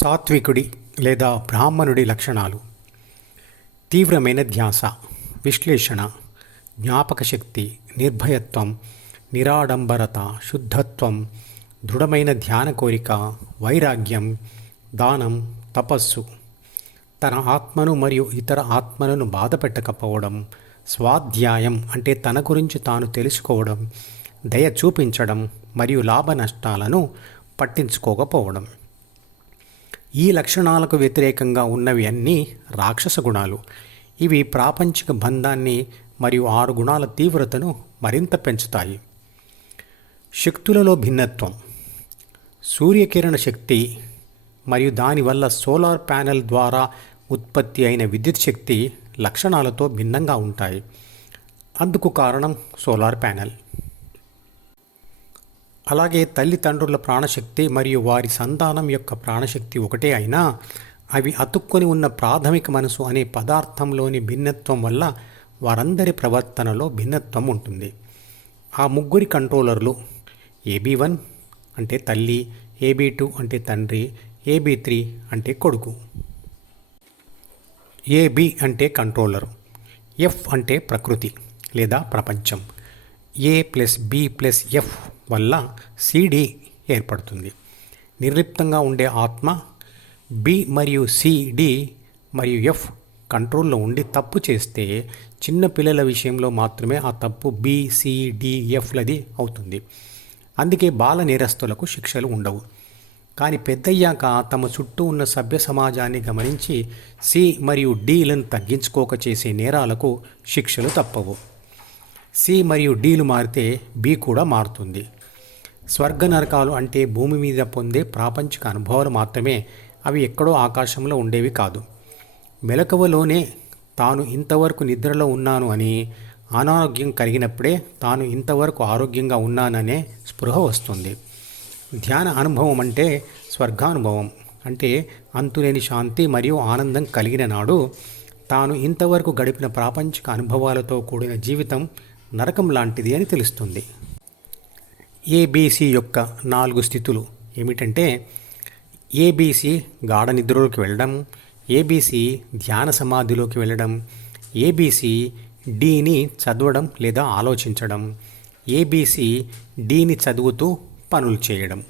సాత్వికుడి లేదా బ్రాహ్మణుడి లక్షణాలు: తీవ్రమైన ధ్యాస, విశ్లేషణ, జ్ఞాపకశక్తి, నిర్భయత్వం, నిరాడంబరత, శుద్ధత్వం, దృఢమైన ధ్యాన కోరిక, వైరాగ్యం, దానం, తపస్సు, తన ఆత్మను మరియు ఇతర ఆత్మలను బాధపెట్టకపోవడం, స్వాధ్యాయం అంటే తన గురించి తాను తెలుసుకోవడం, దయ చూపించడం మరియు లాభ నష్టాలను పట్టించుకోకపోవడం. ఈ లక్షణాలకు వ్యతిరేకంగా ఉన్నవి అన్నీ రాక్షస గుణాలు. ఇవి ప్రాపంచిక బంధాన్ని మరియు 6 గుణాల తీవ్రతను మరింత పెంచుతాయి. శక్తులలో భిన్నత్వం: సూర్యకిరణ శక్తి మరియు దానివల్ల సోలార్ ప్యానెల్ ద్వారా ఉత్పత్తి అయిన విద్యుత్ శక్తి లక్షణాలతో భిన్నంగా ఉంటాయి. అందుకు కారణం సోలార్ ప్యానెల్. అలాగే తల్లిదండ్రుల ప్రాణశక్తి మరియు వారి సంతానం యొక్క ప్రాణశక్తి ఒకటే అయినా అవి అతుక్కొని ఉన్న ప్రాథమిక మనసు అనే పదార్థంలోని భిన్నత్వం వల్ల వారందరి ప్రవర్తనలో భిన్నత్వం ఉంటుంది. ఆ ముగ్గురి కంట్రోలర్లు AB1 అంటే తల్లి, AB2 అంటే తండ్రి, AB3 అంటే కొడుకు. AB అంటే కంట్రోలర్, F అంటే ప్రకృతి లేదా ప్రపంచం. A+B+F వల్ల CD ఏర్పడుతుంది. నిర్లిప్తంగా ఉండే ఆత్మ B మరియు CD మరియు F కంట్రోల్లో ఉండి తప్పు చేస్తే చిన్న పిల్లల విషయంలో మాత్రమే ఆ తప్పు BCDFలది అవుతుంది. అందుకే బాల నేరస్తులకు శిక్షలు ఉండవు. కానీ పెద్దయ్యాక తమ చుట్టూ ఉన్న సభ్య సమాజాన్ని గమనించి C మరియు Dలను తగ్గించుకోక చేసే నేరాలకు శిక్షలు తప్పవు. C మరియు Dలు మారితే B కూడా మారుతుంది. స్వర్గ నరకాలు అంటే భూమి మీద పొందే ప్రాపంచిక అనుభవాలు మాత్రమే. అవి ఎక్కడో ఆకాశంలో ఉండేవి కాదు. మెలకువలోనే తాను ఇంతవరకు నిద్రలో ఉన్నాను అని, అనారోగ్యం కలిగినప్పుడే తాను ఇంతవరకు ఆరోగ్యంగా ఉన్నాననే స్పృహ వస్తుంది. ధ్యాన అనుభవం అంటే స్వర్గానుభవం. అంటే అంతులేని శాంతి మరియు ఆనందం కలిగిన నాడు తాను ఇంతవరకు గడిపిన ప్రాపంచిక అనుభవాలతో కూడిన జీవితం నరకం లాంటిది అని తెలుస్తుంది. ABC యొక్క 4 స్థితులు ఏమిటంటే: ABC గాఢ నిద్రలోకి వెళ్ళడం, ABC ధ్యాన సమాధిలోకి వెళ్ళడం, ABC Dని చదవడం లేదా ఆలోచించడం, ABC Dని చదువుతూ పనులు చేయడం.